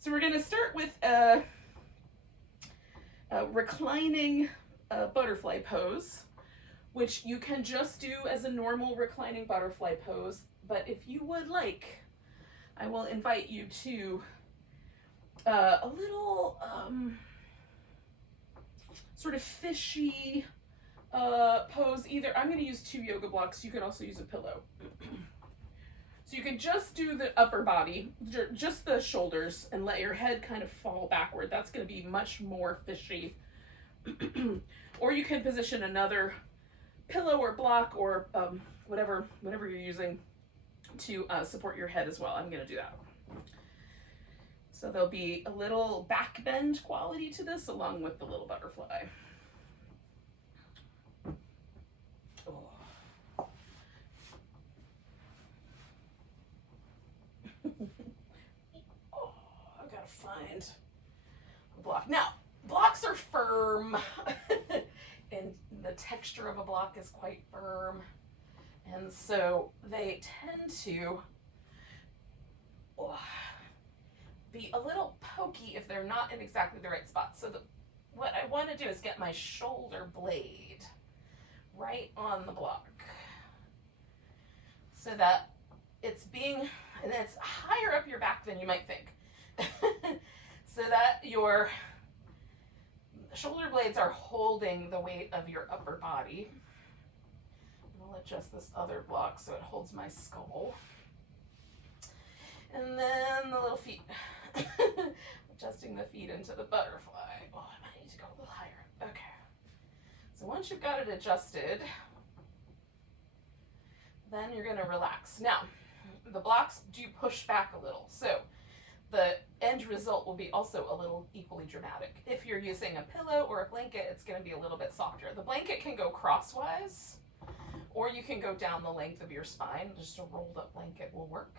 So we're going to start with a reclining butterfly pose, which you can just do as a normal reclining butterfly pose. But if you would like, I will invite you to a little sort of fishy pose. Either I'm going to use 2 yoga blocks. You can also use a pillow. So you can just do the upper body, just the shoulders, and let your head kind of fall backward. That's going to be much more fishy. Or you can position another pillow or block or whatever you're using to support your head as well. I'm going to do that. So there'll be a little back bend quality to this along with the little butterfly. Oh, I gotta find the block. Now, blocks are firm, and the texture of a block is quite firm, and so they tend to be a little pokey if they're not in exactly the right spot. So what I want to do is get my shoulder blade right on the block so that it's higher up your back than you might think. So that your shoulder blades are holding the weight of your upper body. I'll adjust this other block so it holds my skull. And then the little feet. Adjusting the feet into the butterfly. Oh, I might need to go a little higher. Okay. So once you've got it adjusted, then you're going to relax. Now, the blocks do push back a little. So the end result will be also a little equally dramatic. If you're using a pillow or a blanket, it's going to be a little bit softer. The blanket can go crosswise, or you can go down the length of your spine. Just a rolled up blanket will work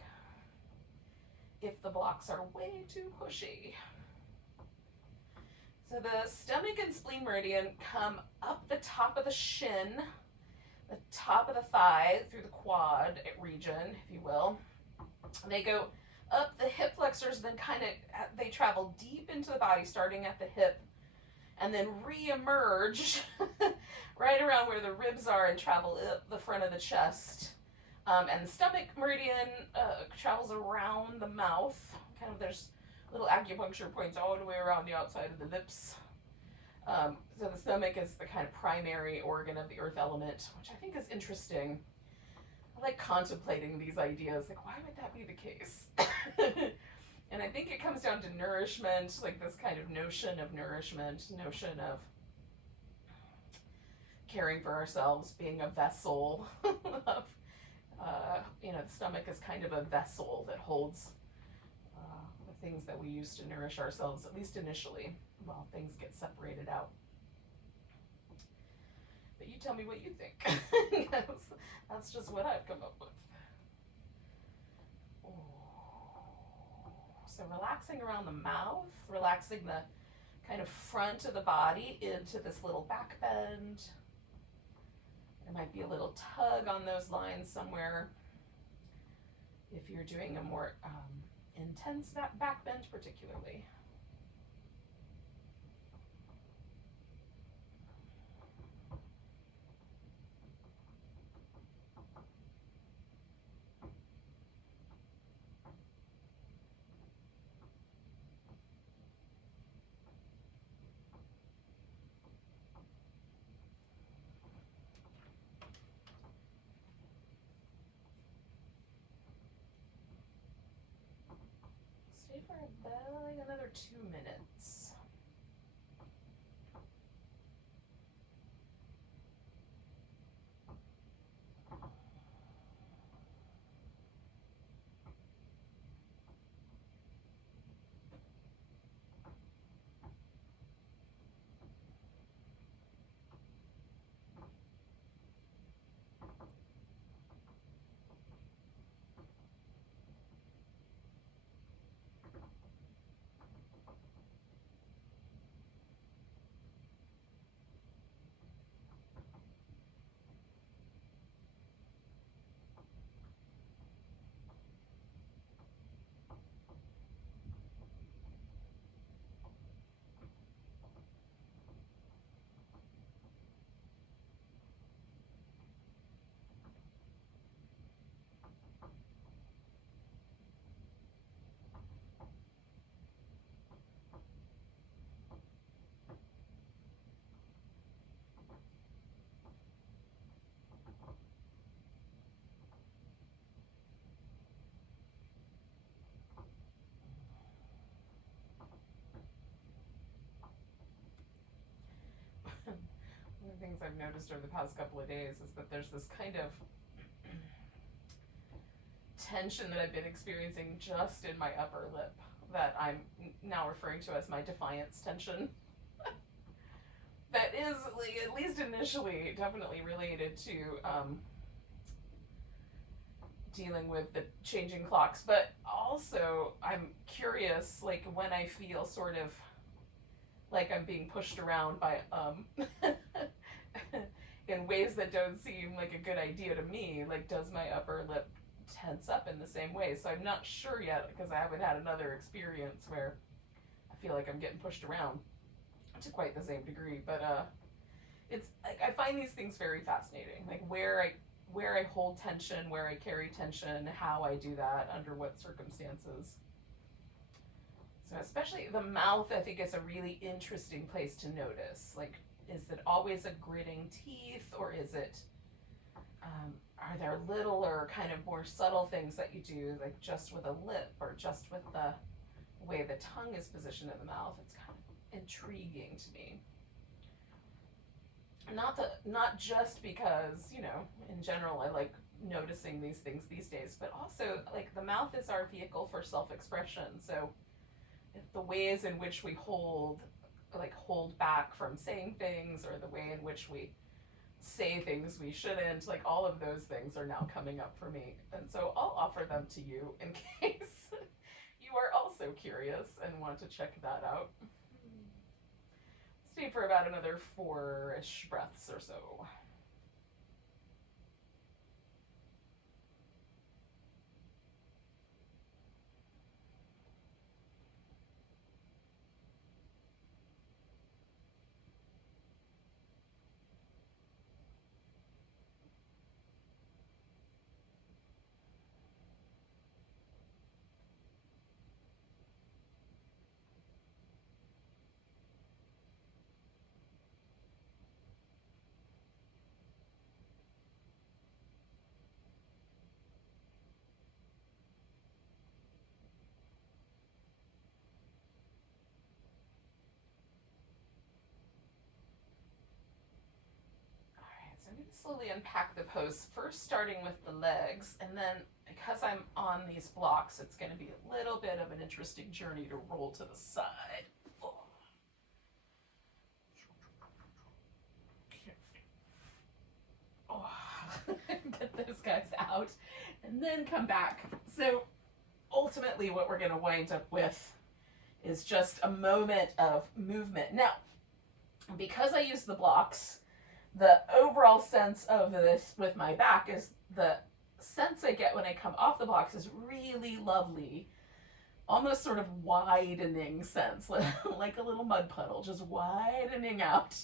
if the blocks are way too pushy. So the stomach and spleen meridian come up the top of the shin, the top of the thigh, through the quad region, if you will. They go up the hip flexors, then they travel deep into the body, starting at the hip, and then re-emerge right around where the ribs are and travel up the front of the chest. And the stomach meridian travels around the mouth. There's little acupuncture points all the way around the outside of the lips. So the stomach is the kind of primary organ of the earth element, which I think is interesting. I like contemplating these ideas. Like, why would that be the case? And I think it comes down to nourishment, like this kind of notion of nourishment, notion of caring for ourselves, being a vessel of the stomach is kind of a vessel that holds the things that we use to nourish ourselves, at least initially, while things get separated out. But you tell me what you think. That's just what I've come up with. So relaxing around the mouth, relaxing the kind of front of the body into this little back bend. There might be a little tug on those lines somewhere if you're doing a more intense back bend particularly. Stay for about another 2 minutes. things I've noticed over the past couple of days is that there's this kind of tension that I've been experiencing just in my upper lip that I'm now referring to as my defiance tension. That is, like, at least initially, definitely related to dealing with the changing clocks, but also I'm curious, like, when I feel sort of like I'm being pushed around by in ways that don't seem like a good idea to me, like, does my upper lip tense up in the same way? So I'm not sure yet, because I haven't had another experience where I feel like I'm getting pushed around to quite the same degree, but it's like I find these things very fascinating, like where I hold tension, where I carry tension, how I do that, under what circumstances. So especially the mouth, I think, is a really interesting place to notice. Like, is it always a gritting teeth, or is it are there littler, kind of more subtle things that you do, like just with a lip or just with the way the tongue is positioned in the mouth? It's kind of intriguing to me. Not just because, you know, in general I like noticing these things these days, but also, like, the mouth is our vehicle for self-expression. So the ways in which we hold back from saying things, or the way in which we say things we shouldn't, like, all of those things are now coming up for me. And so I'll offer them to you in case you are also curious and want to check that out. Stay for about another 4-ish breaths or so. So I'm going to slowly unpack the pose, first starting with the legs, and then because I'm on these blocks, it's going to be a little bit of an interesting journey to roll to the side. Oh. Oh. Get those guys out, and then come back. So ultimately what we're going to wind up with is just a moment of movement. Now, because I use the blocks, the overall sense of this with my back is the sense I get when I come off the blocks is really lovely, almost sort of widening sense, like a little mud puddle, just widening out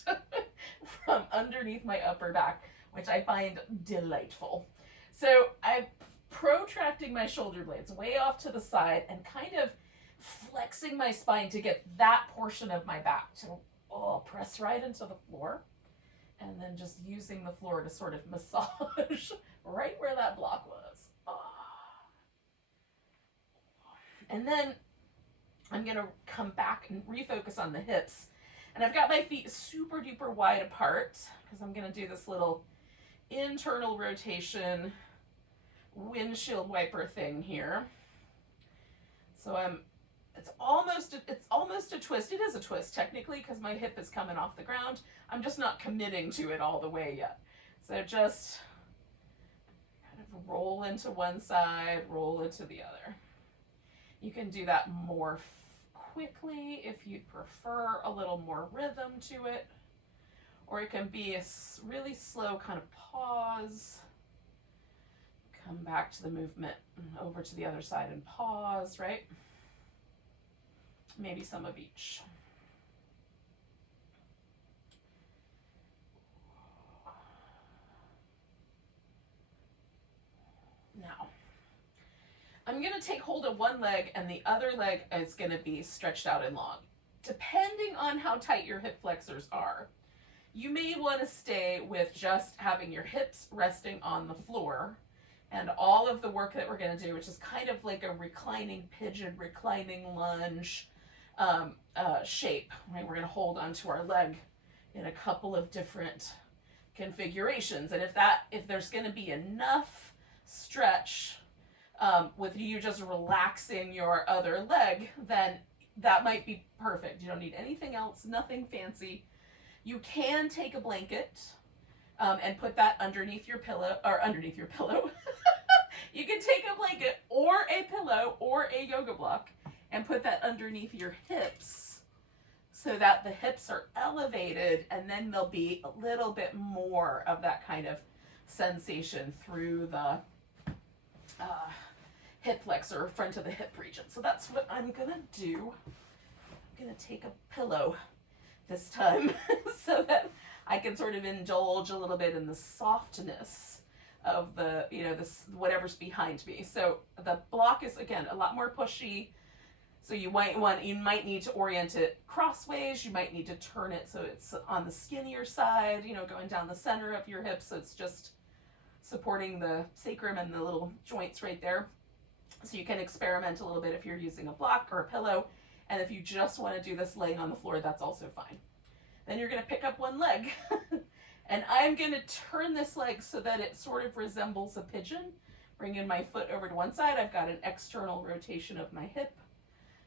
from underneath my upper back, which I find delightful. So I'm protracting my shoulder blades way off to the side and kind of flexing my spine to get that portion of my back to press right into the floor. And then just using the floor to sort of massage right where that block was. Oh. And then I'm going to come back and refocus on the hips. And I've got my feet super duper wide apart because I'm going to do this little internal rotation windshield wiper thing here. So it's almost a twist. It is a twist technically because my hip is coming off the ground. I'm just not committing to it all the way yet. So just kind of roll into one side, roll into the other. You can do that more quickly if you prefer a little more rhythm to it, or it can be a really slow kind of pause. Come back to the movement, over to the other side and pause, right? Maybe some of each. Now, I'm going to take hold of one leg and the other leg is going to be stretched out and long. Depending on how tight your hip flexors are, you may want to stay with just having your hips resting on the floor and all of the work that we're going to do, which is kind of like a reclining pigeon, reclining lunge shape. Right? We're going to hold onto our leg in a couple of different configurations. And if there's going to be enough stretch with you just relaxing your other leg, then that might be perfect. You don't need anything else, nothing fancy. You can take a blanket and put that underneath your pillow, or underneath your pillow. You can take a blanket or a pillow or a yoga block and put that underneath your hips so that the hips are elevated, and then there'll be a little bit more of that kind of sensation through the hip flexor, front of the hip region. So that's what I'm gonna do. I'm gonna take a pillow this time so that I can sort of indulge a little bit in the softness of the, this whatever's behind me. So the block is, again, a lot more pushy. So you might need to orient it crossways. You might need to turn it so it's on the skinnier side, going down the center of your hips. So it's just supporting the sacrum and the little joints right there. So you can experiment a little bit if you're using a block or a pillow. And if you just want to do this laying on the floor, that's also fine. Then you're going to pick up one leg. And I'm going to turn this leg so that it sort of resembles a pigeon. Bring in my foot over to one side. I've got an external rotation of my hip.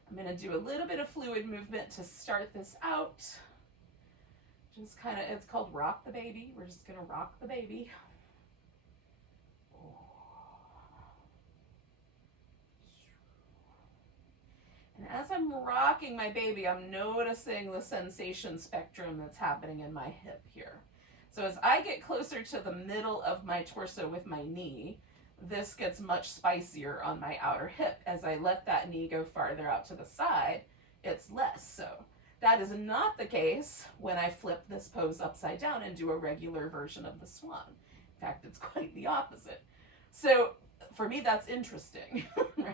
I'm going to do a little bit of fluid movement to start this out. Just it's called rock the baby. We're just going to rock the baby. And as I'm rocking my baby, I'm noticing the sensation spectrum that's happening in my hip here. So as I get closer to the middle of my torso with my knee, this gets much spicier on my outer hip. As I let that knee go farther out to the side, it's less so. That is not the case when I flip this pose upside down and do a regular version of the swan. In fact, it's quite the opposite. So for me, that's interesting.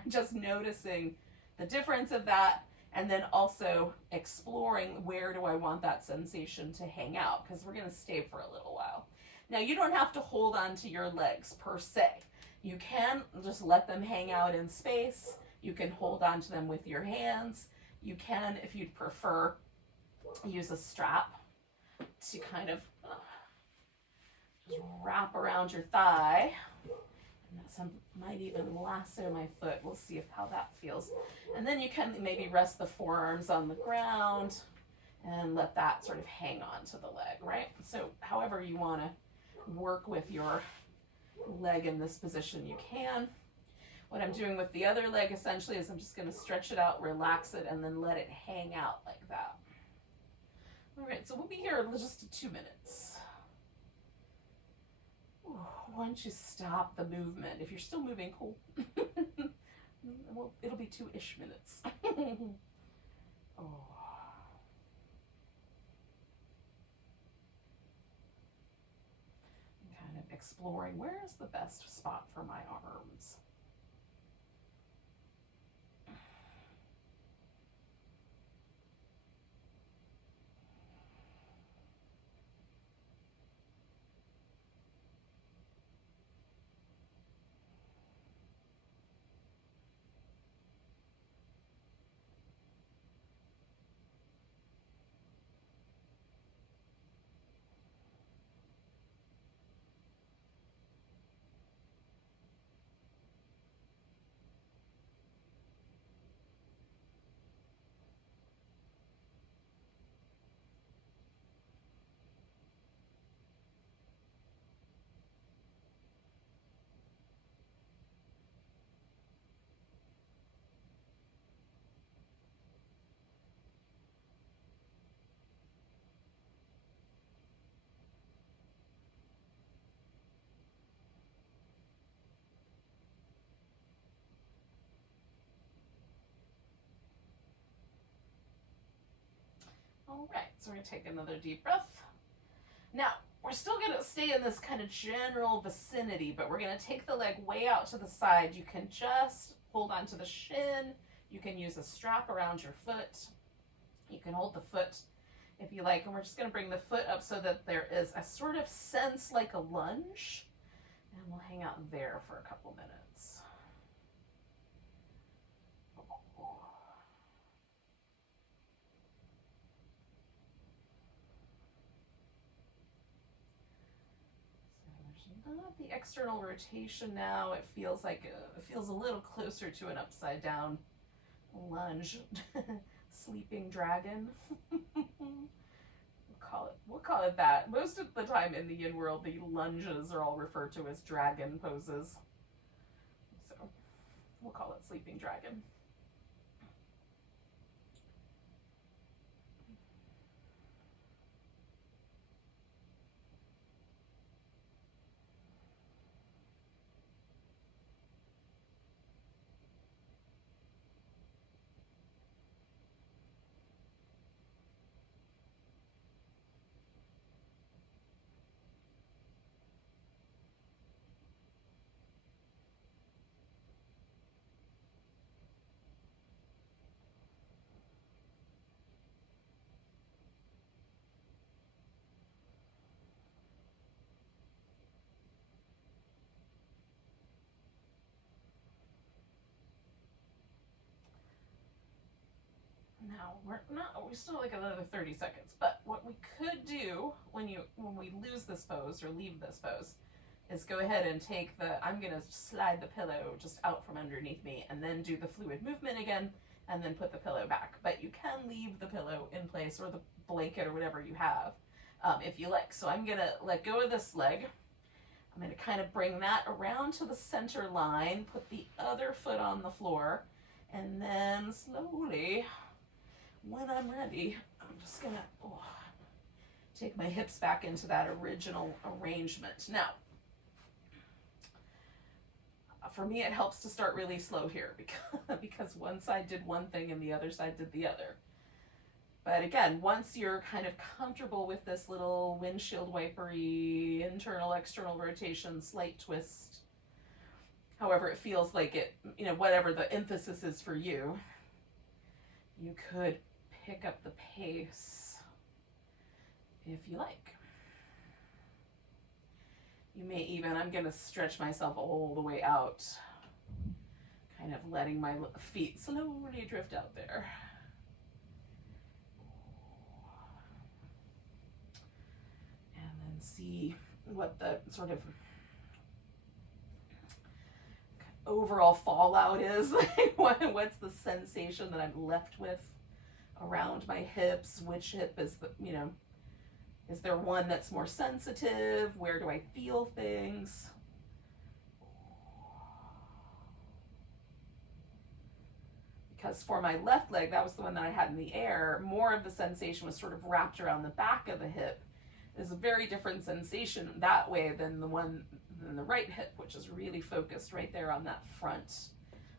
Just noticing the difference of that, and then also exploring where do I want that sensation to hang out, because we're going to stay for a little while. Now, you don't have to hold on to your legs per se. You can just let them hang out in space. You can hold on to them with your hands. You can, if you'd prefer, use a strap to kind of just wrap around your thigh. Some might even lasso my foot. We'll see how that feels. And then you can maybe rest the forearms on the ground and let that sort of hang on to the leg, right? So however you want to work with your leg in this position, you can. What I'm doing with the other leg essentially is I'm just going to stretch it out, relax it, and then let it hang out like that. All right, so we'll be here just 2 minutes. Once you stop the movement, if you're still moving, cool. Well, it'll be 2-ish minutes. Oh. I'm kind of exploring where is the best spot for my arms. All right, so we're going to take another deep breath. Now, we're still going to stay in this kind of general vicinity, but we're going to take the leg way out to the side. You can just hold onto the shin. You can use a strap around your foot. You can hold the foot if you like, and we're just going to bring the foot up so that there is a sort of sense like a lunge, and we'll hang out there for a couple minutes. Up the external rotation now, it feels like it feels a little closer to an upside down lunge. Sleeping dragon. We'll call it that. Most of the time in the yin world, the lunges are all referred to as dragon poses. So we'll call it sleeping dragon. Now we still like another 30 seconds, but what we could do when we lose this pose or leave this pose is go ahead and take I'm gonna slide the pillow just out from underneath me and then do the fluid movement again and then put the pillow back. But you can leave the pillow in place or the blanket or whatever you have if you like. So I'm gonna let go of this leg. I'm gonna kind of bring that around to the center line, put the other foot on the floor, and then slowly, when I'm ready, I'm just gonna take my hips back into that original arrangement. Now, for me, it helps to start really slow here because one side did one thing and the other side did the other. But again, once you're kind of comfortable with this little windshield wipery, internal, external rotation, slight twist, however it feels like it, whatever the emphasis is for you, you could pick up the pace if you like. You may even, I'm going to stretch myself all the way out, kind of letting my feet slowly drift out there. And then see what the sort of overall fallout is. What's the sensation that I'm left with around my hips? Which hip is is there one that's more sensitive? Where do I feel things? Because for my left leg, that was the one that I had in the air, more of the sensation was sort of wrapped around the back of the hip. There's a very different sensation that way than the right hip, which is really focused right there on that front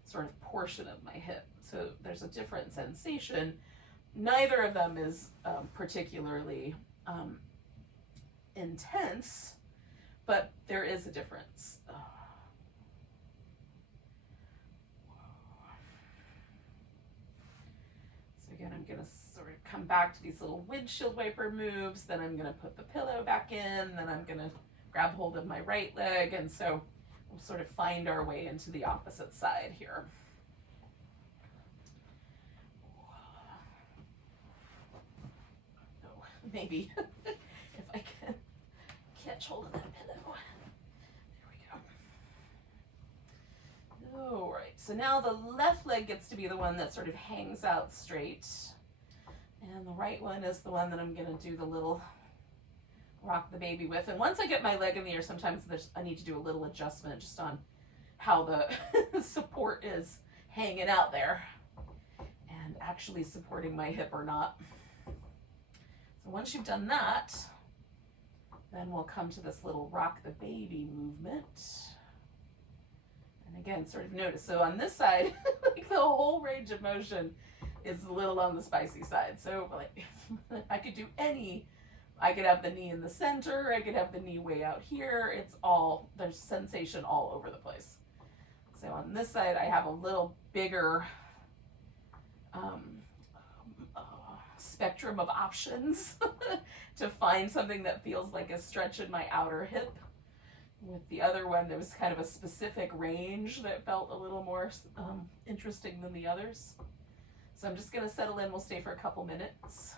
sort of portion of my hip. So there's a different sensation. Neither of them is particularly intense, but there is a difference. So again, I'm going to sort of come back to these little windshield wiper moves, then I'm going to put the pillow back in, then I'm going to grab hold of my right leg, and so we'll sort of find our way into the opposite side here. Maybe if I can catch hold of that pillow. There we go. All right, so now the left leg gets to be the one that sort of hangs out straight, and the right one is the one that I'm going to do the little rock the baby with. And once I get my leg in the air, sometimes I need to do a little adjustment just on how the support is hanging out there and actually supporting my hip or not. So once you've done that, then we'll come to this little rock the baby movement. And again, sort of notice, so on this side, like the whole range of motion is a little on the spicy side. So like I could do I could have the knee in the center, I could have the knee way out here. There's sensation all over the place. So on this side, I have a little bigger spectrum of options to find something that feels like a stretch in my outer hip. With the other one, there was kind of a specific range that felt a little more interesting than the others. So I'm just going to settle in. We'll stay for a couple minutes.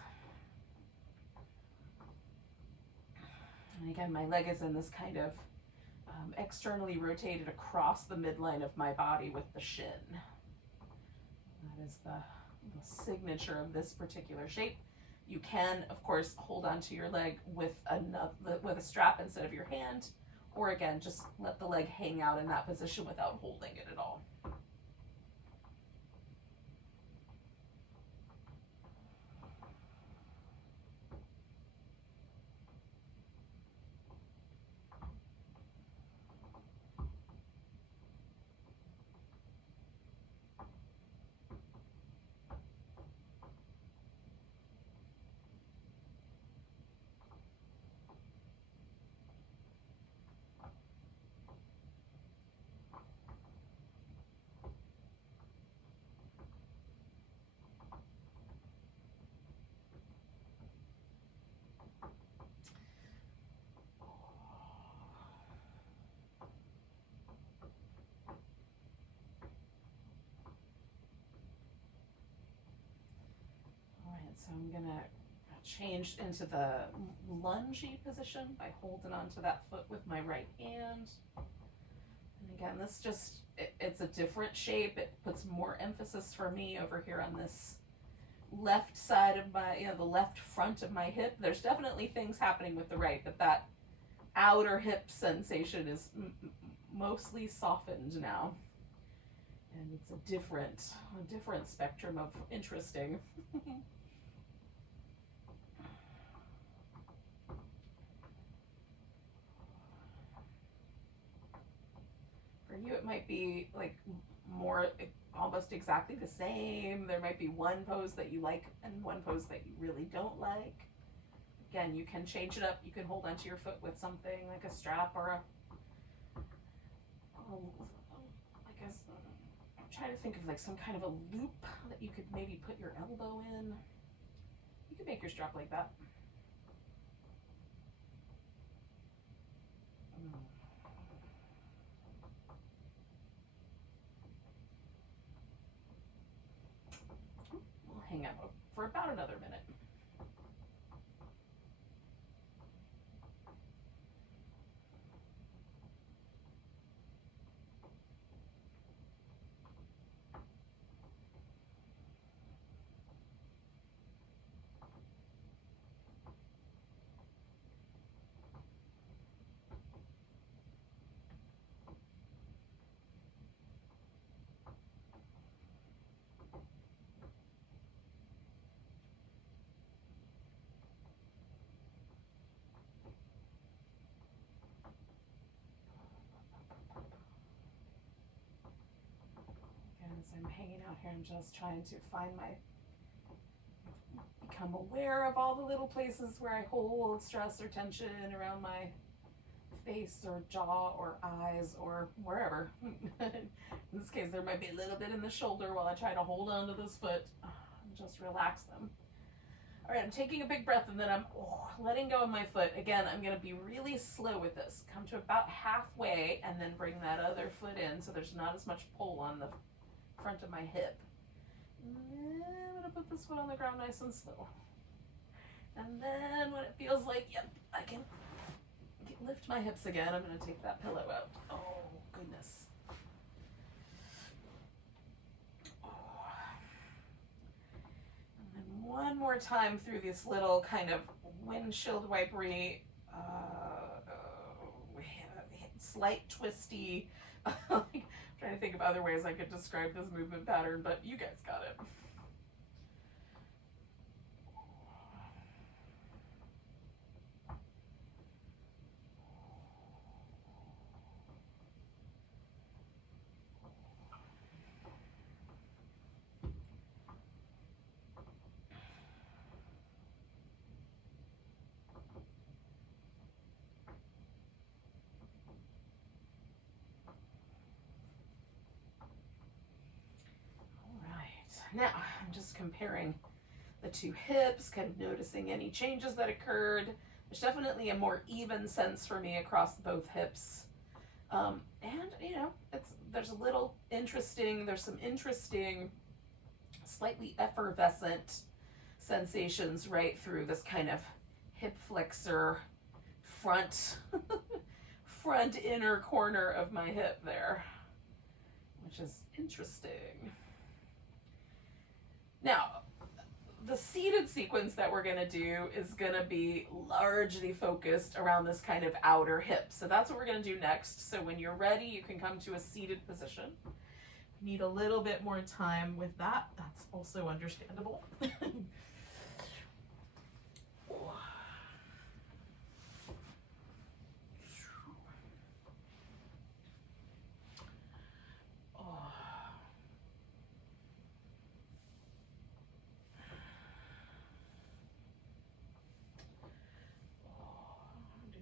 And again, my leg is in this kind of externally rotated across the midline of my body with the shin. That is the signature of this particular shape. You can, of course, hold onto your leg with a strap instead of your hand, or again, just let the leg hang out in that position without holding it at all. So I'm gonna change into the lungy position by holding onto that foot with my right hand. And again, this it's a different shape. It puts more emphasis for me over here on this left side of my, the left front of my hip. There's definitely things happening with the right, but that outer hip sensation is mostly softened now. And it's a different spectrum of interesting. For you, it might be like more almost exactly the same. There might be one pose that you like and one pose that you really don't like. Again, you can change it up. You can hold onto your foot with something like a strap or I'm trying to think of like some kind of a loop that you could maybe put your elbow in. You could make your strap like that. We'll hang out for about another minute. As I'm hanging out here, I'm just trying to become aware of all the little places where I hold stress or tension around my face or jaw or eyes or wherever. In this case, there might be a little bit in the shoulder while I try to hold on to this foot and just relax them. All right, I'm taking a big breath and then I'm letting go of my foot. Again, I'm going to be really slow with this. Come to about halfway and then bring that other foot in so there's not as much pull on the front of my hip. And then I'm gonna put this foot on the ground nice and slow. And then when it feels like, yep, I can lift my hips again, I'm gonna take that pillow out. Oh, goodness. And then one more time through this little kind of windshield wipery, slight twisty, trying to think of other ways I could describe this movement pattern, but you guys got it. Now, I'm just comparing the two hips, kind of noticing any changes that occurred. There's definitely a more even sense for me across both hips. And, there's some interesting, slightly effervescent sensations right through this kind of hip flexor front front inner corner of my hip there, which is interesting. Now, the seated sequence that we're going to do is going to be largely focused around this kind of outer hip. So that's what we're going to do next. So when you're ready, you can come to a seated position. You need a little bit more time with that. That's also understandable.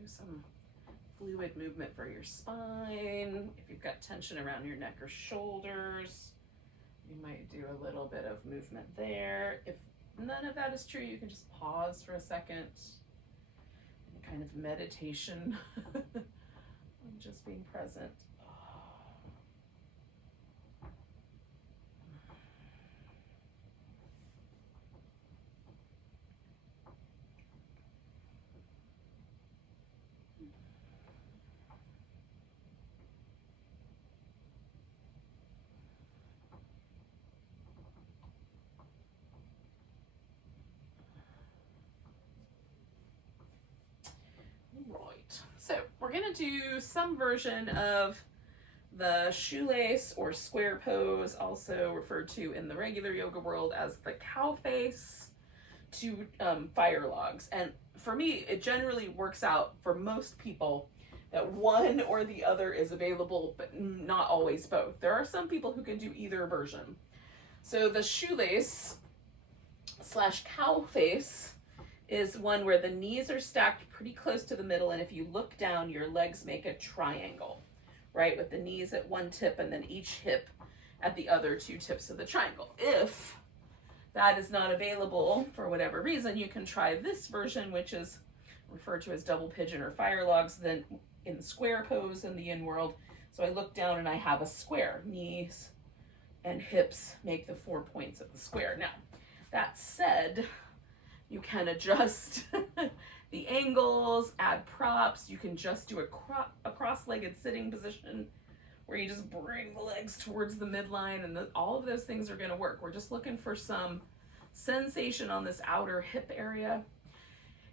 Some fluid movement for your spine. If you've got tension around your neck or shoulders, you might do a little bit of movement there. If none of that is true, you can just pause for a second. Kind of meditation. Just being present. Right, so we're going to do some version of the shoelace or square pose, also referred to in the regular yoga world as the cow face, to fire logs. And for me, it generally works out for most people that one or the other is available, but not always both. There are some people who can do either version. So the shoelace / cow face is one where the knees are stacked pretty close to the middle, and if you look down, your legs make a triangle, right? With the knees at one tip and then each hip at the other two tips of the triangle. If that is not available for whatever reason, you can try this version, which is referred to as double pigeon or fire logs, then in the square pose in the yin world. So I look down and I have a square. Knees and hips make the 4 points of the square. Now, that said, you can adjust the angles, add props. You can just do a cross-legged sitting position where you just bring the legs towards the midline, and all of those things are going to work. We're just looking for some sensation on this outer hip area.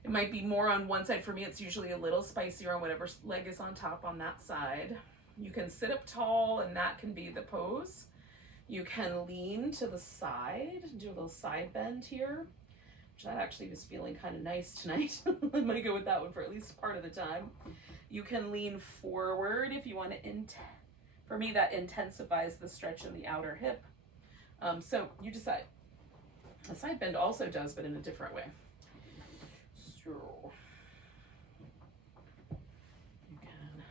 It might be more on one side. For me, it's usually a little spicier on whatever leg is on top on that side. You can sit up tall, and that can be the pose. You can lean to the side, do a little side bend here, which that actually was feeling kind of nice tonight. I'm going to go with that one for at least part of the time. You can lean forward if you want to, for me, that intensifies the stretch in the outer hip. So you decide. A side bend also does, but in a different way. So you can,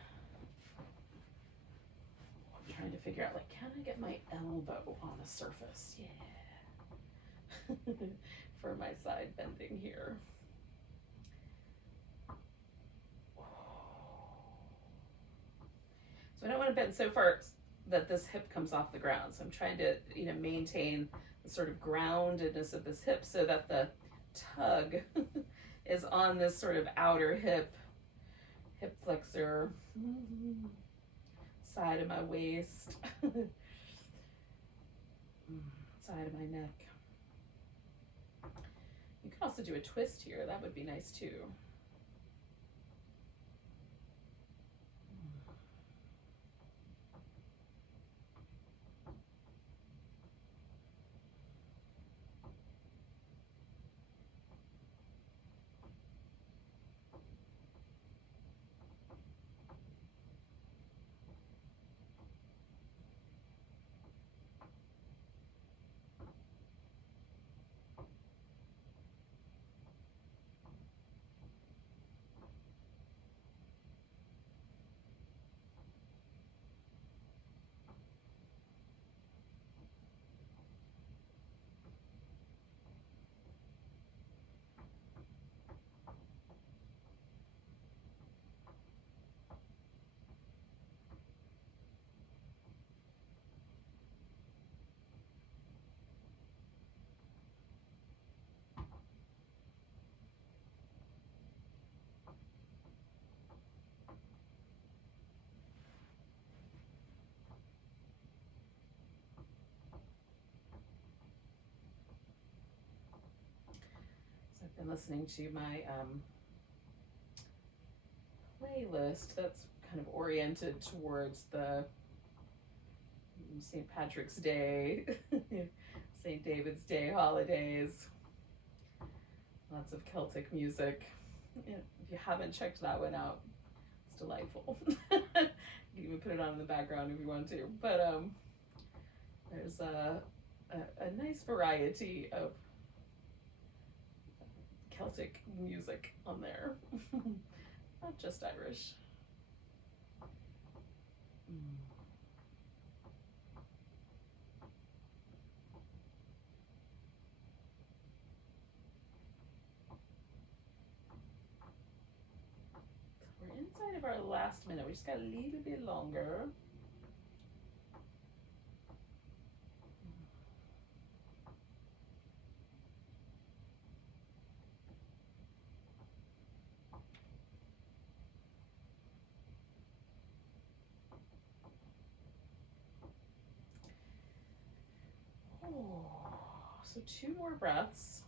I'm trying to figure out, like, can I get my elbow on a surface? Yeah. For my side bending here. So I don't want to bend so far that this hip comes off the ground. So I'm trying to, maintain the sort of groundedness of this hip so that the tug is on this sort of outer hip flexor, side of my waist, side of my neck. You could also do a twist here. That would be nice too. been listening to my playlist that's kind of oriented towards the St. Patrick's Day, St. David's Day holidays, lots of Celtic music. If you haven't checked that one out, it's delightful. You can even put it on in the background if you want to. But there's a nice variety of Celtic music on there, not just Irish. We're inside of our last minute. We just got a little bit longer. So 2 more breaths.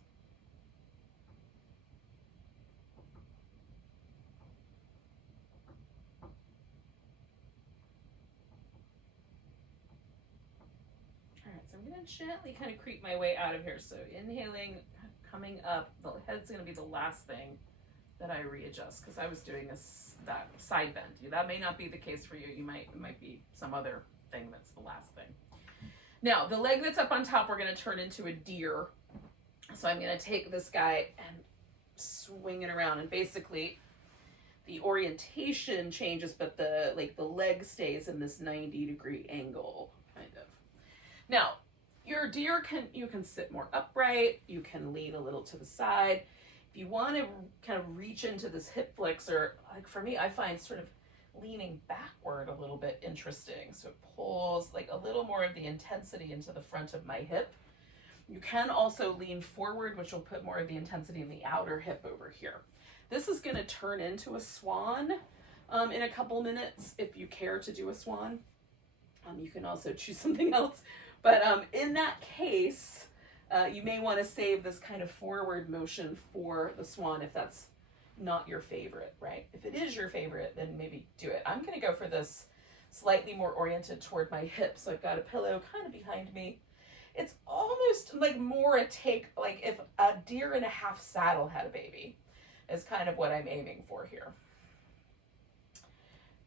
All right, so I'm going to gently kind of creep my way out of here. So inhaling, coming up, the head's going to be the last thing that I readjust, because I was doing that side bend. That may not be the case for you. It might be some other thing that's the last thing. Now, the leg that's up on top, we're going to turn into a deer. So I'm going to take this guy and swing it around, and basically the orientation changes, but the leg stays in this 90-degree angle, kind of. Now, your deer you can sit more upright, you can lean a little to the side. If you want to kind of reach into this hip flexor, like for me, I find sort of leaning backward a little bit interesting. So it pulls like a little more of the intensity into the front of my hip. You can also lean forward, which will put more of the intensity in the outer hip over here. This is going to turn into a swan in a couple minutes if you care to do a swan. You can also choose something else. But in that case, you may want to save this kind of forward motion for the swan if that's not your favorite, right? If it is your favorite, then maybe do it. I'm going to go for this slightly more oriented toward my hips. So I've got a pillow kind of behind me. It's almost like more a take, like if a deer in a half saddle had a baby, is kind of what I'm aiming for here.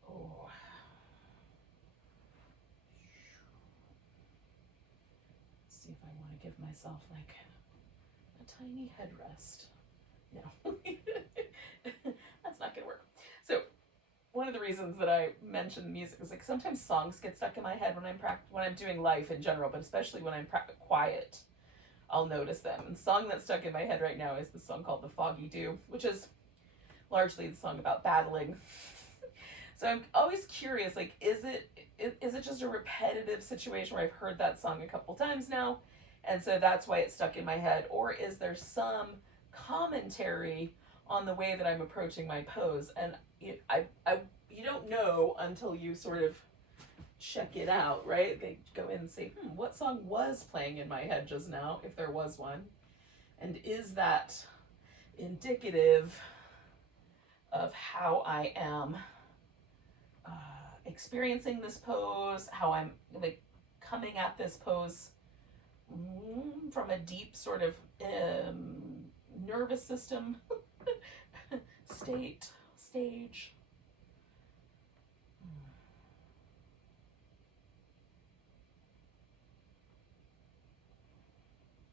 Oh. See if I want to give myself like a tiny headrest. No, that's not gonna work. So one of the reasons that I mention music is like sometimes songs get stuck in my head when I'm doing life in general, but especially when I'm quiet, I'll notice them. And the song that's stuck in my head right now is the song called The Foggy Dew, which is largely the song about battling. So I'm always curious, like, is it just a repetitive situation where I've heard that song a couple times now, and so that's why it's stuck in my head, or is there some commentary on the way that I'm approaching my pose? And you don't know until you sort of check it out, right? They go in and say, what song was playing in my head just now, if there was one? And is that indicative of how I am experiencing this pose, how I'm like coming at this pose from a deep sort of nervous system stage.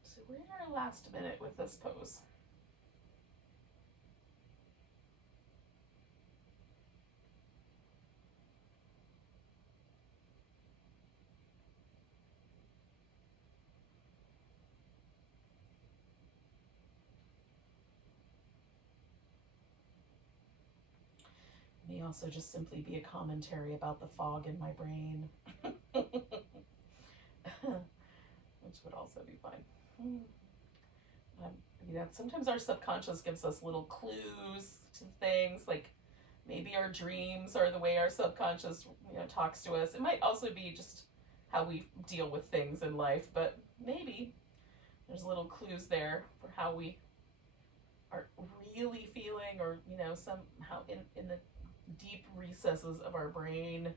So we're in our last minute with this pose. May also just simply be a commentary about the fog in my brain, which would also be fine. Sometimes our subconscious gives us little clues to things, like maybe our dreams are the way our subconscious talks to us. It might also be just how we deal with things in life, but maybe there's little clues there for how we are really feeling, or, you know, somehow in the deep recesses of our brain,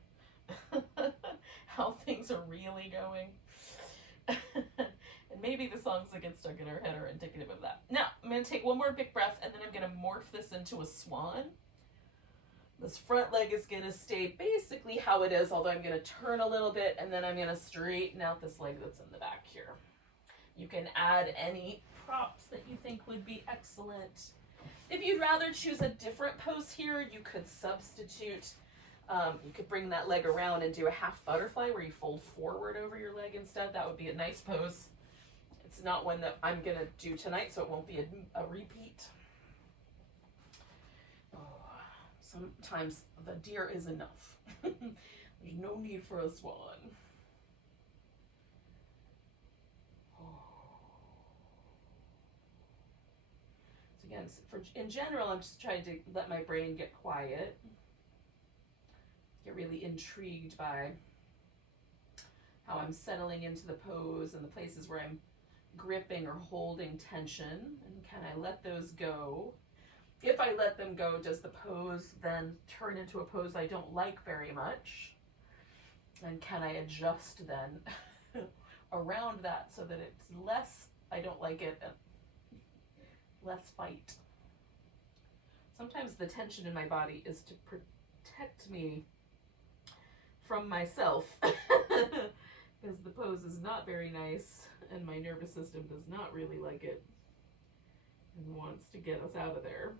how things are really going. And maybe the songs that get stuck in our head are indicative of that. Now, I'm going to take one more big breath, and then I'm going to morph this into a swan. This front leg is going to stay basically how it is, although I'm going to turn a little bit, and then I'm going to straighten out this leg that's in the back here. You can add any props that you think would be excellent. If you'd rather choose a different pose here, you could substitute. You could bring that leg around and do a half butterfly where you fold forward over your leg instead. That would be a nice pose. It's not one that I'm going to do tonight, so it won't be a repeat. Sometimes the deer is enough. There's no need for a swan. So again, in general, I'm just trying to let my brain get quiet. Get really intrigued by how I'm settling into the pose and the places where I'm gripping or holding tension, and can I let those go? If I let them go, does the pose then turn into a pose I don't like very much? And can I adjust then around that so that it's less, I don't like it, and less fight? Sometimes the tension in my body is to protect me from myself because the pose is not very nice and my nervous system does not really like it and wants to get us out of there.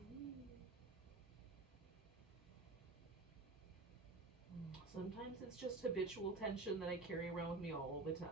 Sometimes it's just habitual tension that I carry around with me all the time.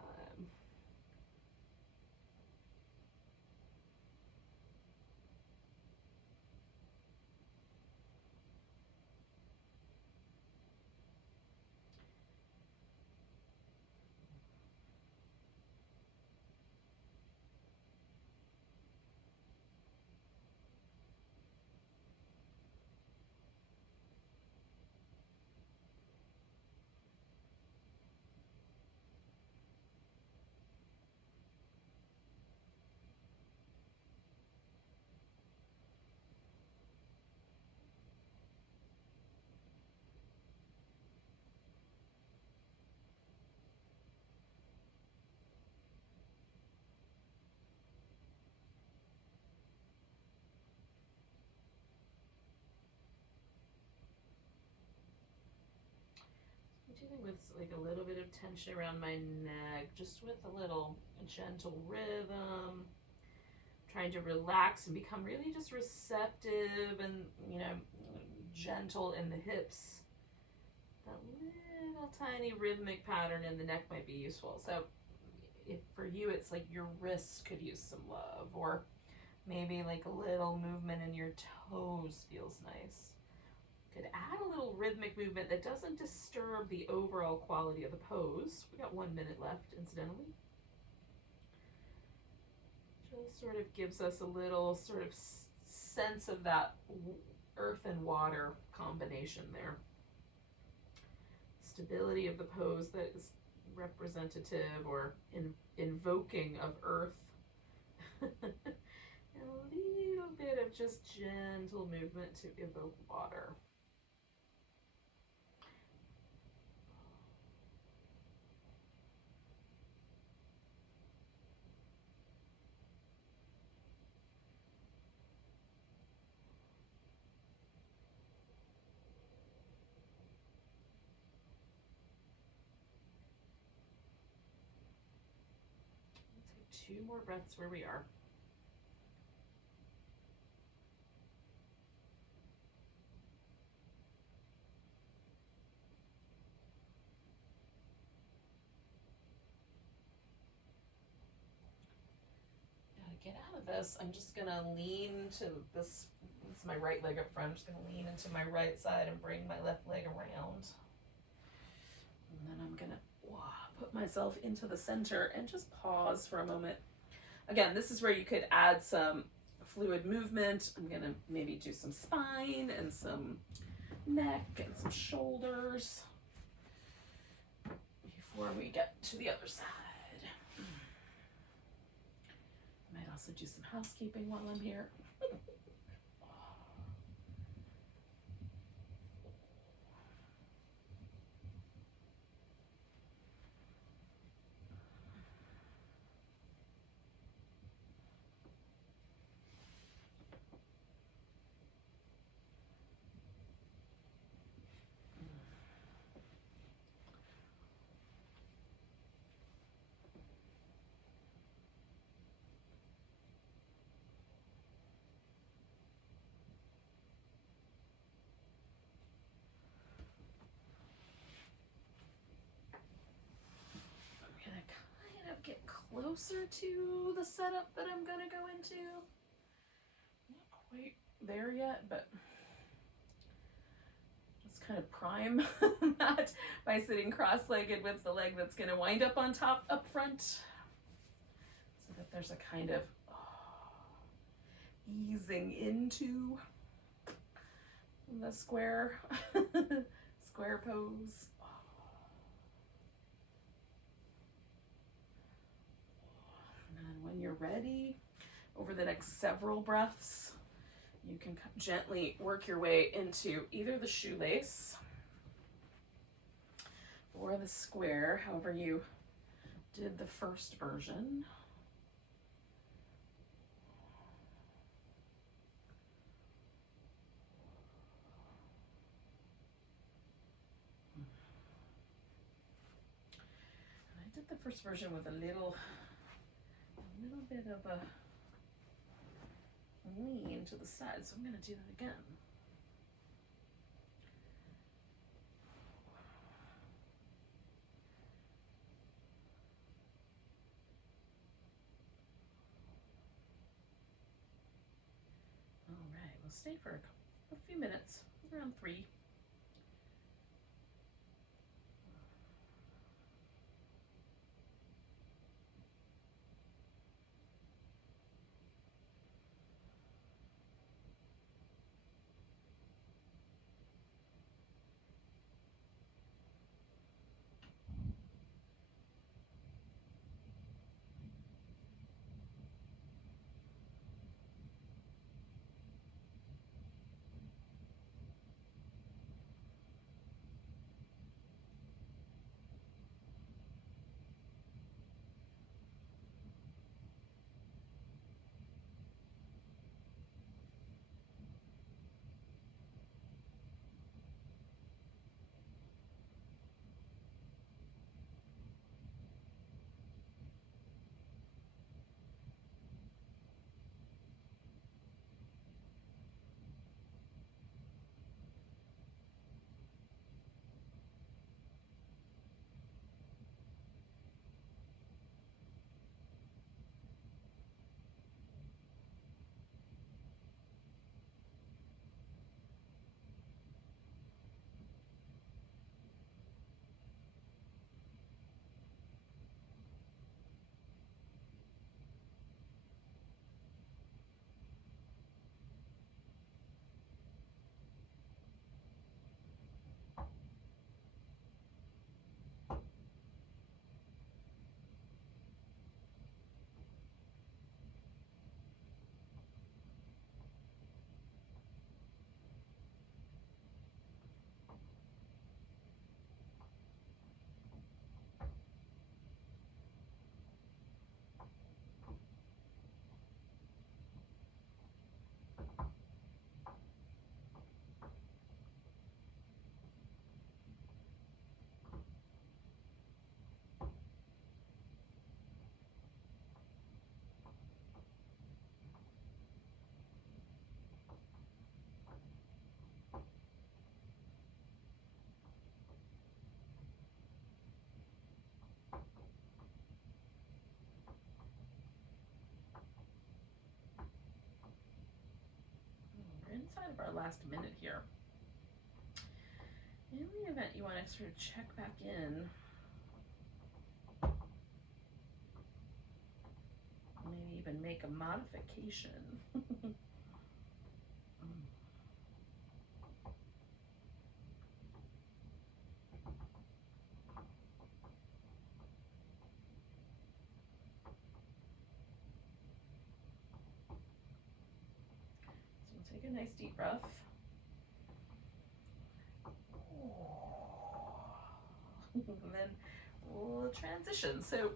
Dealing with like a little bit of tension around my neck, just with a little gentle rhythm, trying to relax and become really just receptive and, you know, gentle in the hips. That little tiny rhythmic pattern in the neck might be useful. So if for you it's like your wrists could use some love, or maybe like a little movement in your toes feels nice. Could add a little rhythmic movement that doesn't disturb the overall quality of the pose. We got 1 minute left, incidentally. Just sort of gives us a little sort of sense of that earth and water combination there. Stability of the pose that is representative or invoking of earth. And a little bit of just gentle movement to evoke water. Take 2 more breaths where we are. Get out of this. I'm just gonna lean to this. It's my right leg up front. I'm just gonna lean into my right side and bring my left leg around. And then I'm gonna put myself into the center and just pause for a moment. Again, this is where you could add some fluid movement. I'm gonna maybe do some spine and some neck and some shoulders before we get to the other side. I might also do some housekeeping while I'm here. Get closer to the setup that I'm gonna go into. Not quite there yet, but just kind of prime that by sitting cross-legged with the leg that's gonna wind up on top up front, so that there's a kind of easing into the square square pose. When you're ready, over the next several breaths, you can gently work your way into either the shoelace or the square, however you did the first version. And I did the first version with a little bit of a lean to the side, so I'm going to do that again. All right, we'll stay for a few minutes, around 3. Inside of our last minute here. In the event you want to sort of check back in, maybe even make a modification. Take a nice deep breath. And then we'll transition. So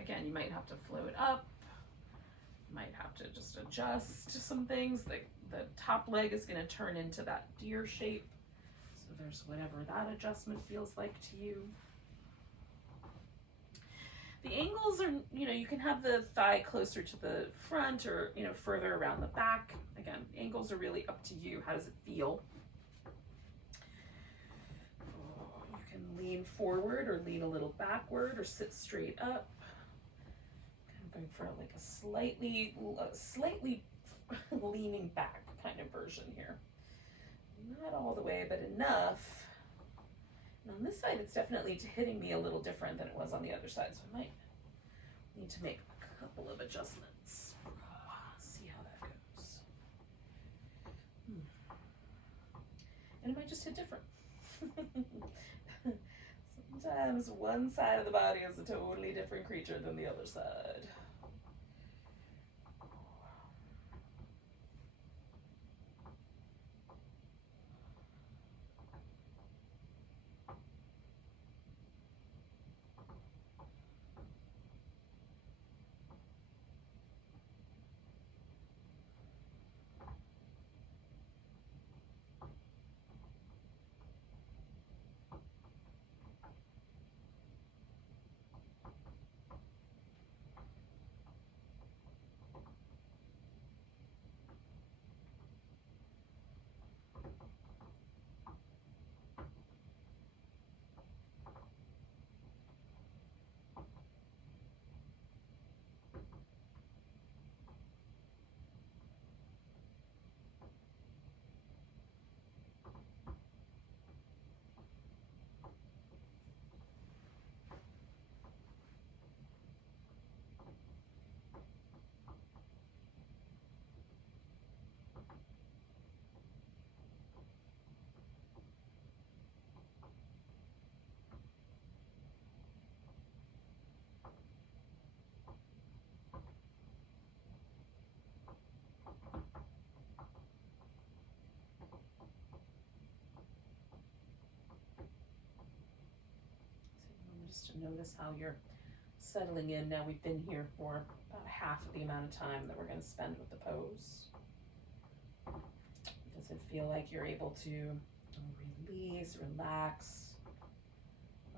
again, you might have to float up, might have to just adjust some things. The top leg is going to turn into that deer shape. So there's whatever that adjustment feels like to you. The angles are, you can have the thigh closer to the front or, further around the back. Again, angles are really up to you. How does it feel? You can lean forward or lean a little backward or sit straight up. Kind of going for like a slightly leaning back kind of version here. Not all the way, but enough. And on this side, it's definitely hitting me a little different than it was on the other side, so I might need to make a couple of adjustments. See how that goes. And it might just hit different. Sometimes one side of the body is a totally different creature than the other side. Just to notice how you're settling in. Now we've been here for about half of the amount of time that we're going to spend with the pose. Does it feel like you're able to release, relax?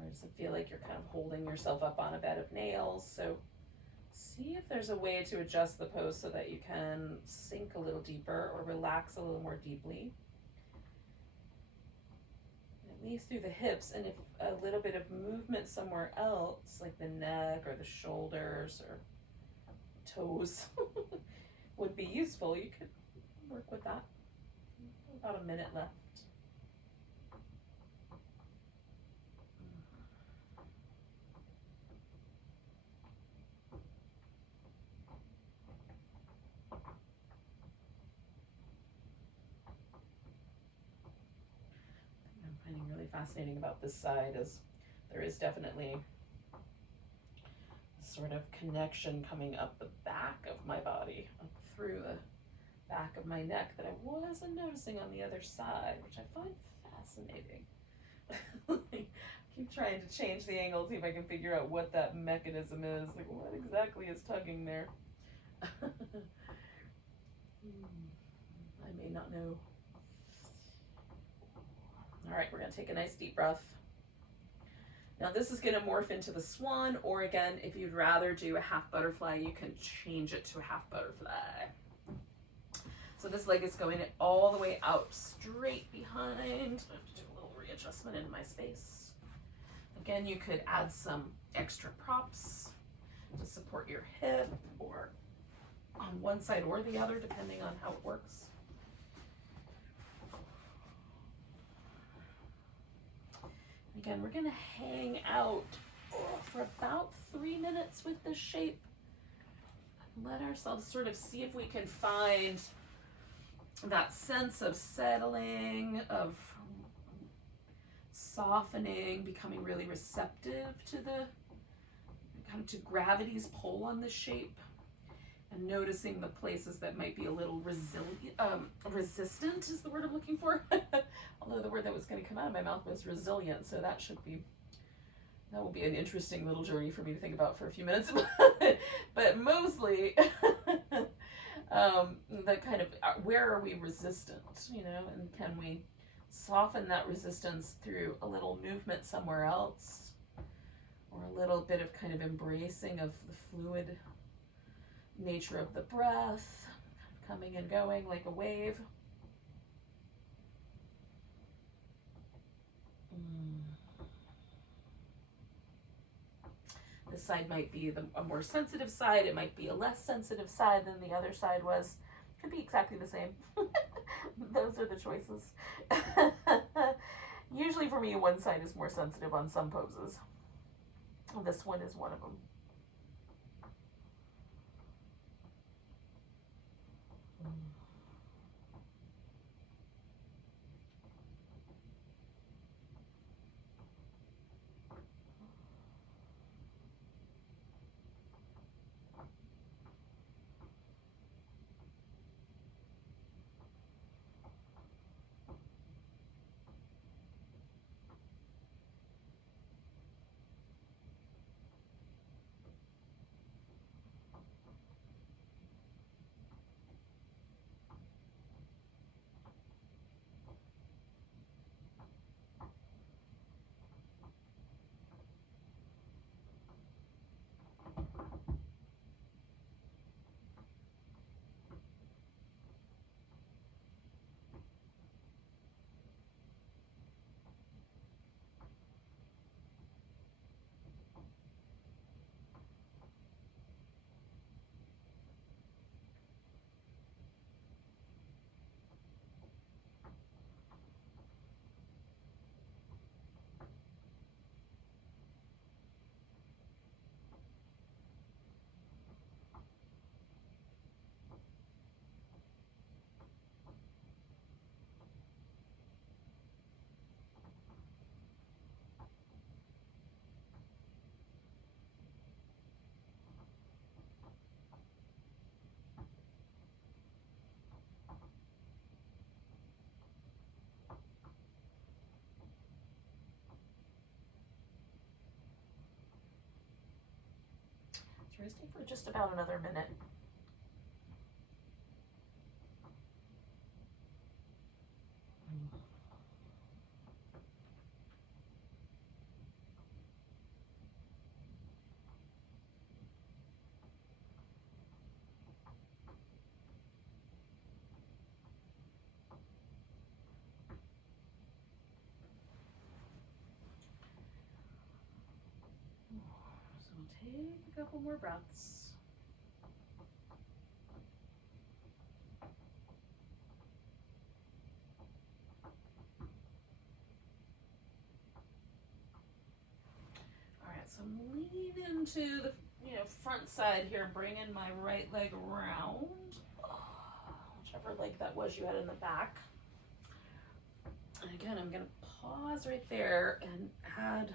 Or does it feel like you're kind of holding yourself up on a bed of nails? So see if there's a way to adjust the pose so that you can sink a little deeper or relax a little more deeply. At least through the hips, and if a little bit of movement somewhere else, like the neck or the shoulders or toes, would be useful, you could work with that. About a minute left. I'm finding really fascinating about this side is there is definitely a sort of connection coming up the back of my body, up through the back of my neck that I wasn't noticing on the other side, which I find fascinating. I keep trying to change the angle, see if I can figure out what that mechanism is. Like, what exactly is tugging there? I may not know. All right, we're going to take a nice deep breath. Now this is going to morph into the swan, or again, if you'd rather do a half butterfly, you can change it to a half butterfly. So this leg is going all the way out, straight behind. I have to do a little readjustment in my space. Again, you could add some extra props to support your hip, or on one side or the other, depending on how it works. Again, we're going to hang out for about 3 minutes with this shape. Let ourselves sort of see if we can find that sense of settling, of softening, becoming really receptive to the kind of to gravity's pull on this shape. And noticing the places that might be a little resistant is the word I'm looking for. Although the word that was going to come out of my mouth was resilient, so that will be an interesting little journey for me to think about for a few minutes. But mostly, the kind of, where are we resistant, and can we soften that resistance through a little movement somewhere else, or a little bit of kind of embracing of the fluid nature of the breath, coming and going like a wave. This side might be a more sensitive side. It might be a less sensitive side than the other side was. Could be exactly the same. Those are the choices. Usually for me, one side is more sensitive on some poses. This one is one of them. Resting for just about another minute. So take a couple more breaths. So lean into the front side here, bringing my right leg around, whichever leg that was you had in the back. And again, I'm going to pause right there and add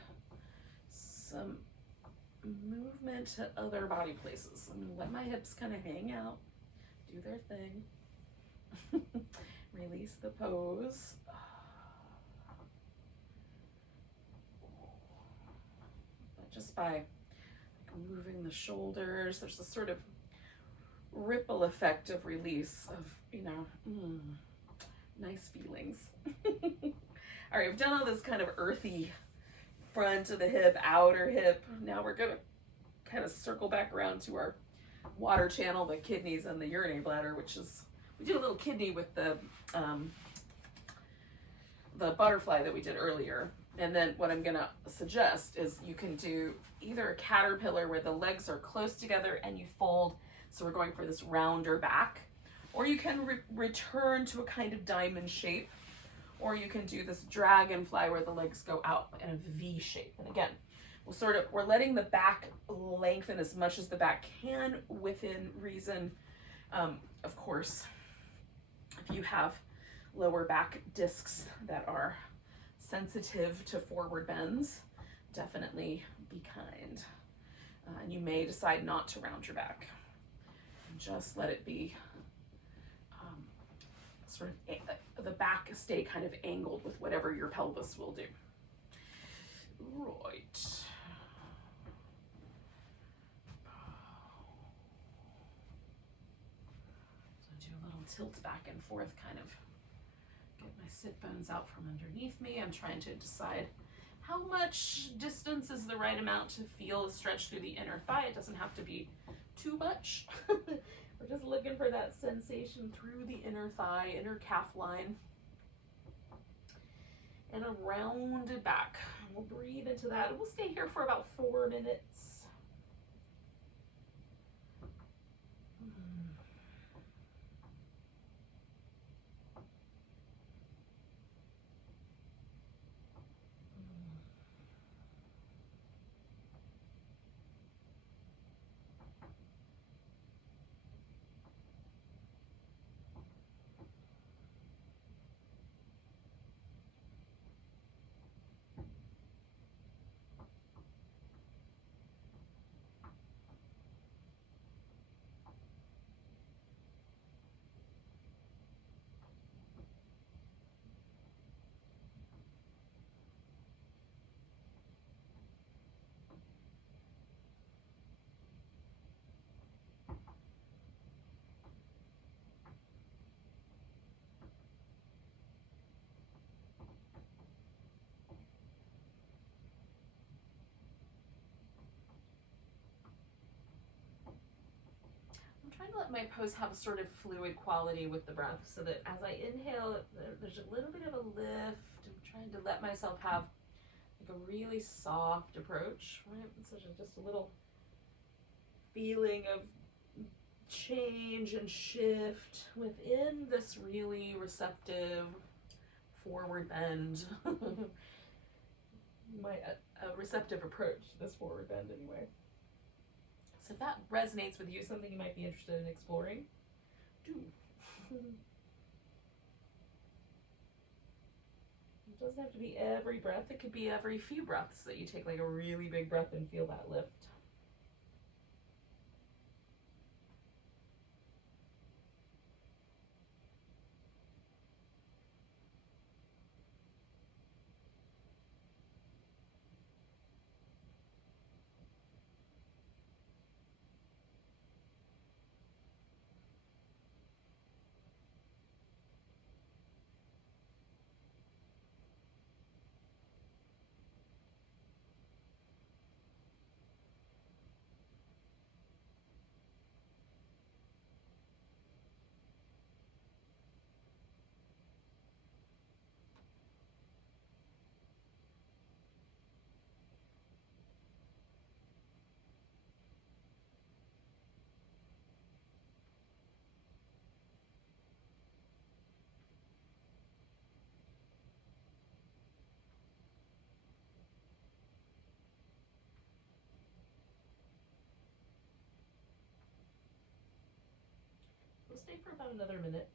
some movement to other body places. I'm going to let my hips kind of hang out, do their thing. Release the pose. Just by moving the shoulders, there's a sort of ripple effect of release of, nice feelings. All right, we've done all this kind of earthy front of the hip, outer hip. Now we're gonna kind of circle back around to our water channel, the kidneys and the urinary bladder, which is, we did a little kidney with the butterfly that we did earlier. And then what I'm gonna suggest is you can do either a caterpillar where the legs are close together and you fold, so we're going for this rounder back, or you can return to a kind of diamond shape, or you can do this dragonfly where the legs go out in a V shape. And again, we're letting the back lengthen as much as the back can within reason. Of course, if you have lower back discs that are sensitive to forward bends, definitely be kind. And you may decide not to round your back. just let it be sort of the back stay kind of angled with whatever your pelvis will do. Right. So do a little tilt back and forth, kind of get my sit bones out from underneath me. I'm trying to decide how much distance is the right amount to feel a stretch through the inner thigh. It doesn't have to be too much. We're just looking for that sensation through the inner thigh, inner calf line, and a rounded back. We'll breathe into that, and we'll stay here for about 4 minutes. Trying to let my pose have a sort of fluid quality with the breath, so that as I inhale, there's a little bit of a lift. I'm trying to let myself have like a really soft approach, right? So just a little feeling of change and shift within this really receptive forward bend. A receptive approach to this forward bend anyway. So if that resonates with you, something you might be interested in exploring, do. It doesn't have to be every breath. It could be every few breaths that you take like a really big breath and feel that lift. We'll stay for about another minute.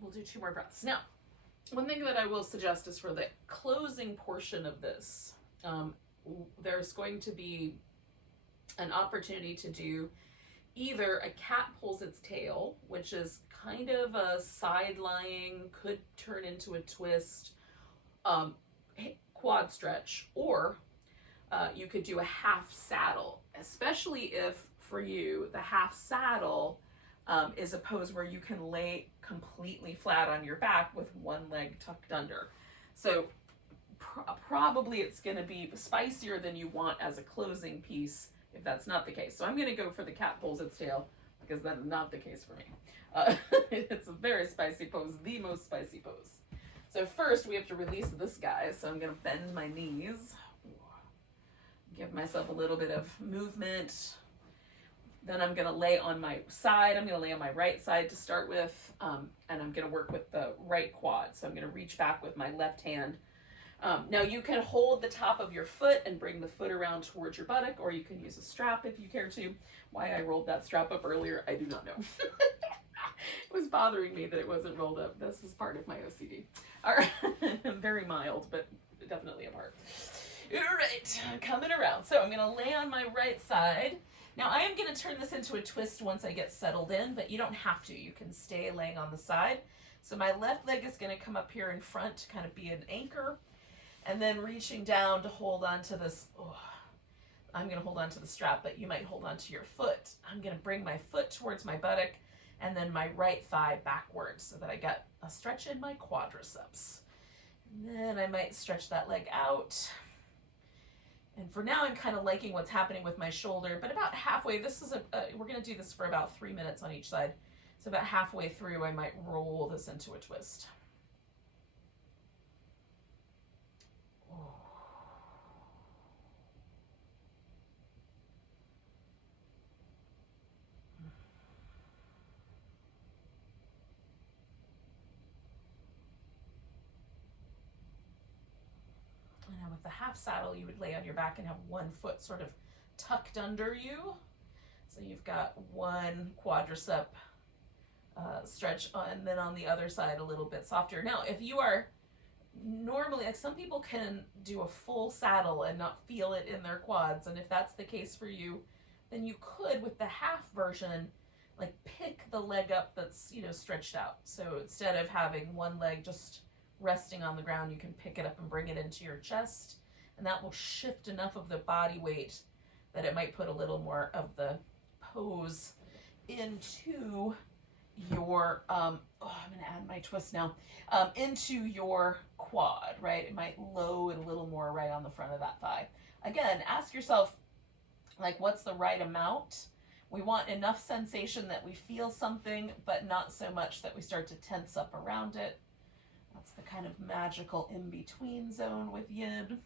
We'll do 2 more breaths. Now, one thing that I will suggest is for the closing portion of this, there's going to be an opportunity to do either a cat pulls its tail, which is kind of a side-lying, could turn into a twist, quad stretch, or you could do a half saddle, especially if, for you, the half saddle is a pose where you can lay completely flat on your back with one leg tucked under. So probably it's going to be spicier than you want as a closing piece if that's not the case. So I'm going to go for the cat pulls its tail because that's not the case for me. It's a very spicy pose, the most spicy pose. So first we have to release this guy. So I'm going to bend my knees, give myself a little bit of movement. Then I'm going to lay on my side. I'm going to lay on my right side to start with, and I'm going to work with the right quad. So I'm going to reach back with my left hand. Now you can hold the top of your foot and bring the foot around towards your buttock, or you can use a strap if you care to. Why I rolled that strap up earlier, I do not know. It was bothering me that it wasn't rolled up. This is part of my OCD. All right, very mild, but definitely a part. All right, coming around. So I'm gonna lay on my right side. Now I am gonna turn this into a twist once I get settled in, but you don't have to. You can stay laying on the side. So my left leg is gonna come up here in front to kind of be an anchor, and then reaching down to hold on to this. Oh, I'm going to hold on to the strap, but you might hold on to your foot. I'm going to bring my foot towards my buttock and then my right thigh backwards so that I get a stretch in my quadriceps. And then I might stretch that leg out. And for now, I'm kind of liking what's happening with my shoulder, but about halfway, we're going to do this for about 3 minutes on each side. So about halfway through, I might roll this into a twist. And with the half saddle, you would lay on your back and have one foot sort of tucked under you. So you've got one quadricep stretch, and then on the other side a little bit softer. Now, if you are normally, like some people can do a full saddle and not feel it in their quads, and if that's the case for you, then you could, with the half version, like pick the leg up that's, stretched out. So instead of having one leg just resting on the ground, you can pick it up and bring it into your chest, and that will shift enough of the body weight that it might put a little more of the pose into your I'm going to add my twist now, into your quad, right? It might load a little more right on the front of that thigh. Again, ask yourself, like, what's the right amount? We want enough sensation that we feel something, but not so much that we start to tense up around it. That's the kind of magical in-between zone with yin.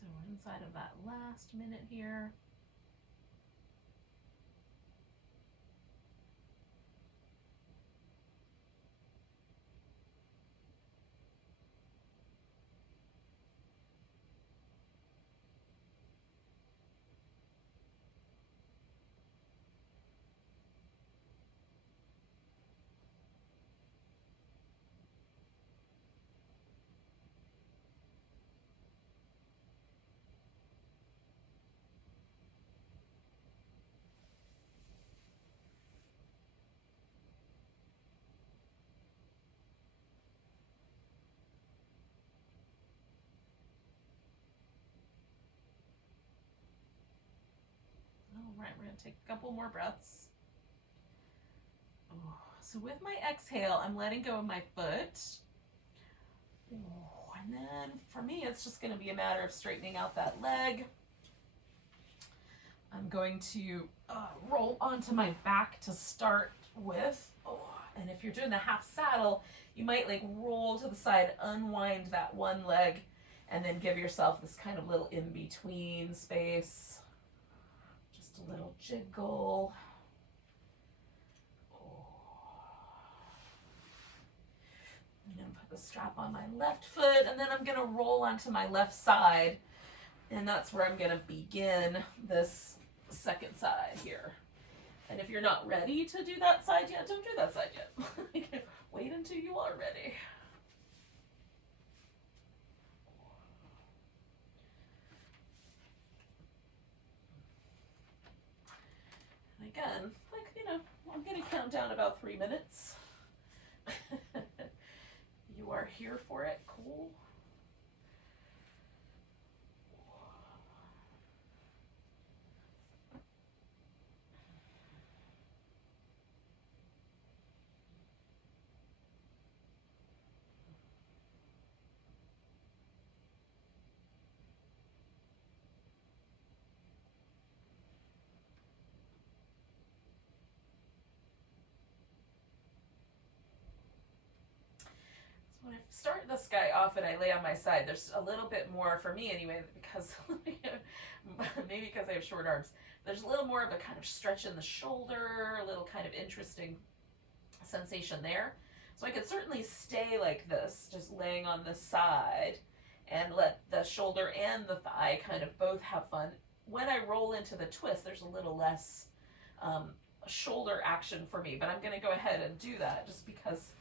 So we're inside of that last minute here. All right, we're going to take a couple more breaths. So with my exhale, I'm letting go of my foot. And then for me, it's just going to be a matter of straightening out that leg. I'm going to roll onto my back to start with. And if you're doing the half saddle, you might like roll to the side, unwind that one leg, and then give yourself this kind of little in-between space. Just a little jiggle. I'm going to put the strap on my left foot, and then I'm going to roll onto my left side, and that's where I'm going to begin this second side here. And if you're not ready to do that side yet, don't do that side yet. Wait until you are ready. count down about 3 minutes. You are here for it. Cool. When I start this guy off and I lay on my side, there's a little bit more, for me anyway, because maybe because I have short arms, there's a little more of a kind of stretch in the shoulder, a little kind of interesting sensation there. So I could certainly stay like this, just laying on the side, and let the shoulder and the thigh kind of both have fun. When I roll into the twist, there's a little less shoulder action for me, but I'm going to go ahead and do that just because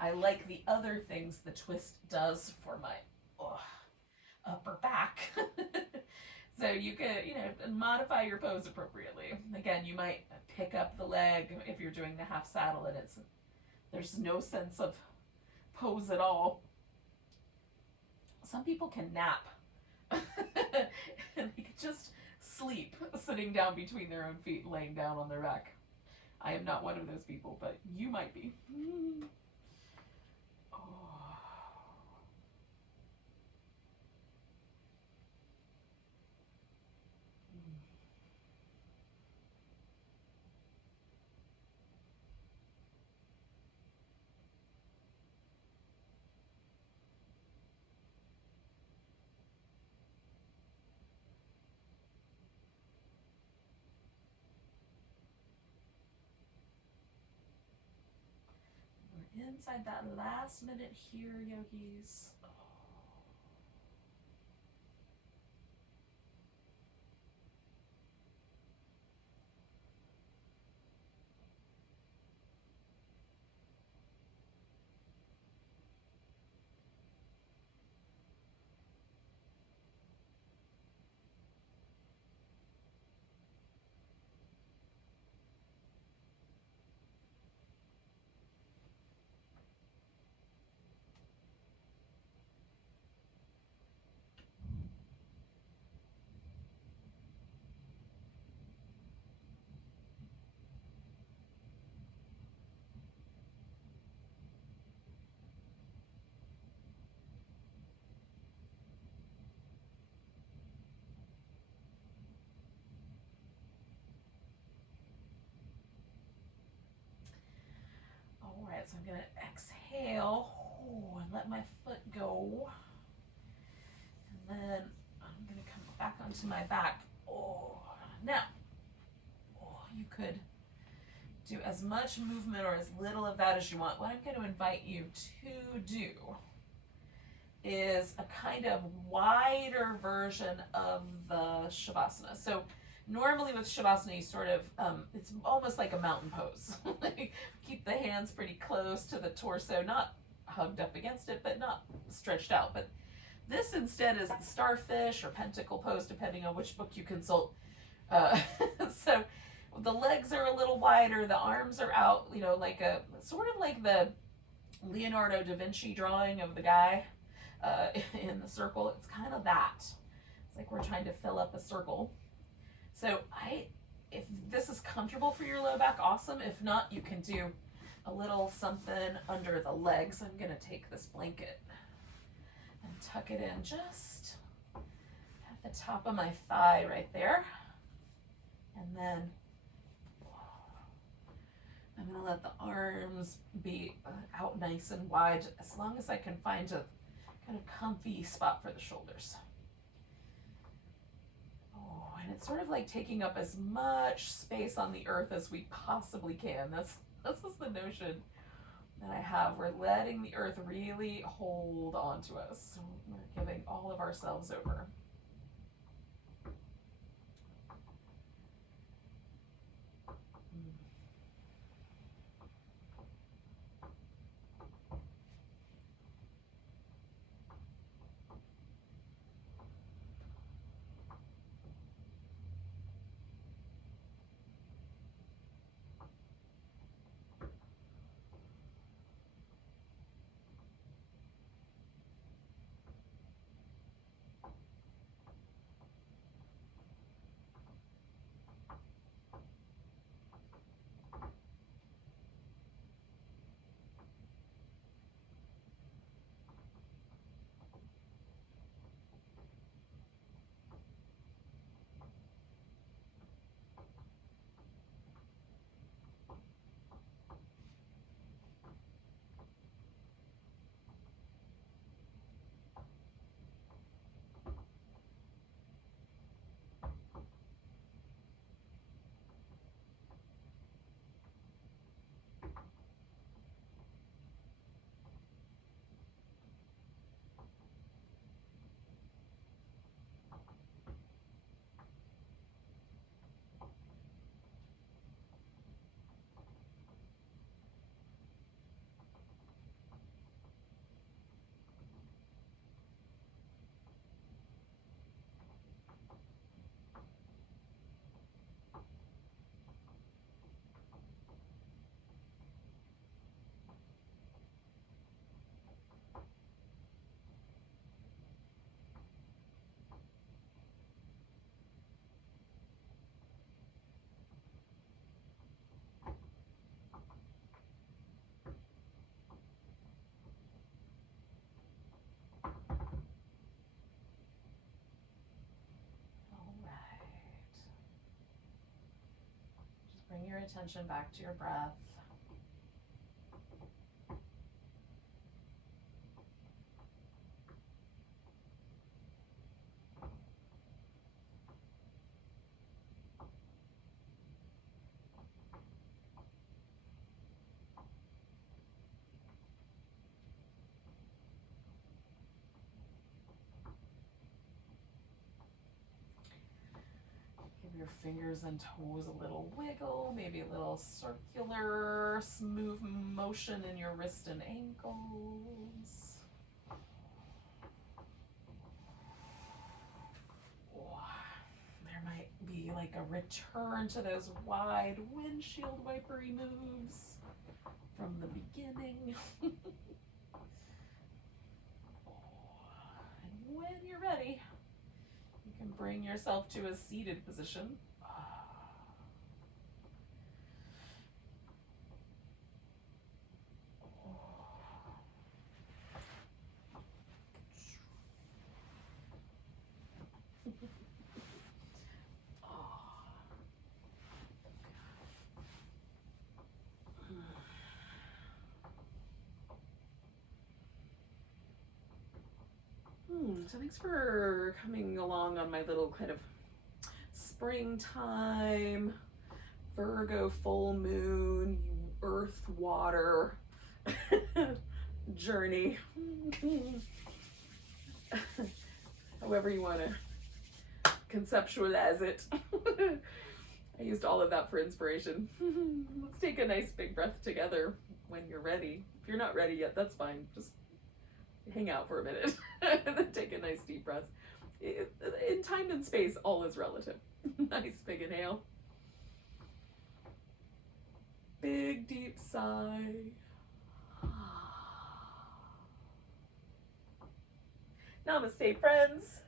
I like the other things the twist does for my upper back. So you can, modify your pose appropriately. Again, you might pick up the leg if you're doing the half saddle and there's no sense of pose at all. Some people can nap. And they can just sleep sitting down between their own feet, laying down on their back. I am not one of those people, but you might be. Inside that last minute here, yogis. All right, so I'm going to exhale and let my foot go. And then I'm going to come back onto my back. Now, you could do as much movement or as little of that as you want. What I'm going to invite you to do is a kind of wider version of the Shavasana. So normally with Shavasana, you sort of, it's almost like a mountain pose. Keep the hands pretty close to the torso, not hugged up against it, but not stretched out. But this instead is the Starfish or Pentacle pose, depending on which book you consult. So the legs are a little wider, the arms are out, like sort of like the Leonardo da Vinci drawing of the guy in the circle. It's kind of that. It's like we're trying to fill up a circle. So if this is comfortable for your low back, awesome. If not, you can do a little something under the legs. I'm going to take this blanket and tuck it in just at the top of my thigh right there. And then I'm going to let the arms be out nice and wide as long as I can find a kind of comfy spot for the shoulders. And it's sort of like taking up as much space on the earth as we possibly can. This is the notion that I have. We're letting the earth really hold on to us. We're giving all of ourselves over. your attention back to your breath. Give your fingers and toes a little wiggle, maybe a little circular, smooth motion in your wrist and ankles. There might be like a return to those wide windshield wipery moves from the beginning. And when you're ready, you can bring yourself to a seated position. So thanks for coming along on my little kind of springtime, Virgo full moon, earth water journey. However you want to conceptualize it. I used all of that for inspiration. Let's take a nice big breath together when you're ready. If you're not ready yet, that's fine. Just hang out for a minute and then take a nice deep breath. In time and space, all is relative. Nice big inhale. Big deep sigh. Namaste, friends.